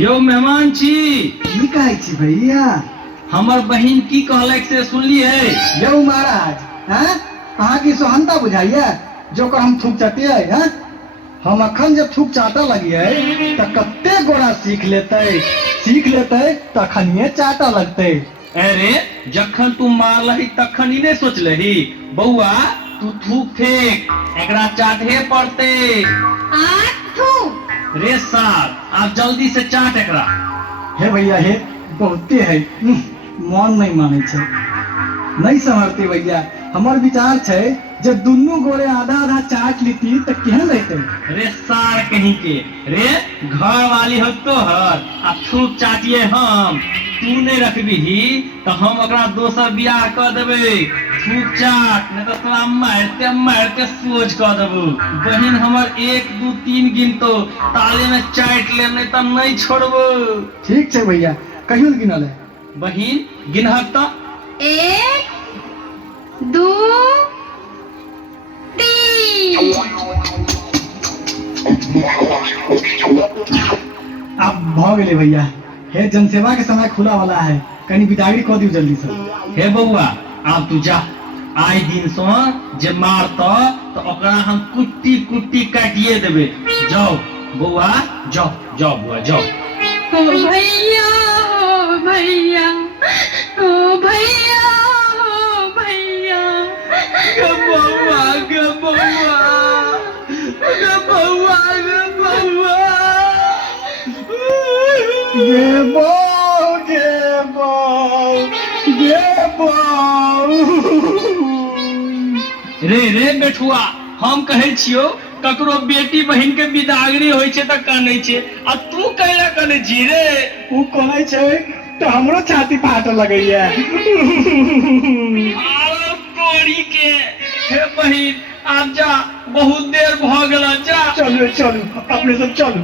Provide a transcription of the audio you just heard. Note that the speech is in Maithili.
यो मेहमान छी की कहै छी भैया? हमर बहिन की कहलक से सुनलिए? यौ महाराज, हैं अहाँ की सोहनता बुझाइए जो कर हम थूक चटिए हैं? हम अखन जब थूक चाटा लगिए त कत्ते गोरा सीख लेते तखनिए चाटा लगते। अरे जखन तू मारलही तखन ही ने सोचलही बउआ तू थूक फेंक, एकरा चाटे पड़ते। रे साथ आप जल्दी से चाट एकरा। हे भैया हे, बहुते है, मन नहीं माने छे, नहीं समझते भैया। हमार विचार छे जब दुनू गोरे आधा आधा चाट लेती तो केहन रहते। रे सार कहीं के रे, घर वाली हो तोहर आ थूक चाटिए हम, तू नहीं रखबी तो हम ओकरा दोसर बियाह कर देबे। थूक चाट नहीं तो तोरा मारते मारते सोच कर देबो। बहिन हमर 1 2 3 गिनतो, ताले में चाट ले नहीं तो नहीं छोड़बो। ठीक छे भैया, कहियो गिनल है। बहिन गिनहक तो 1 2 3। अब भ गेले भैया। हे जनसेवा के समय खुला वाला है, कनी बिदागरी कह दियो जल्दी से। हे बउआ अब तू जा, आइ दिन से जे मारता तो ओकरा हम कुट्टी कुट्टी काटिए देबे। जाओ बउआ जाओ, जाओ बउआ जाओ। ओ भैया, ओ भैया, ओ भैया, ओ भैया। गे बउआ, गे बउआ, गे बउआ, गे बउआ। गे बौ, गे बौ, गे बौ। रे रे बेठुआ, हम कहै छियो ककरो बेटी बहिन के बिदागरी होय छे त कानै छे, आ तू कैला कानै छी रे? ऊ कहै छै तो हमरो छाती फाट लगैया। आरो तोरी के। हे बहिन आप जा, बहुत देर भ गेल, जा। चलो चलो अपने सब चलो।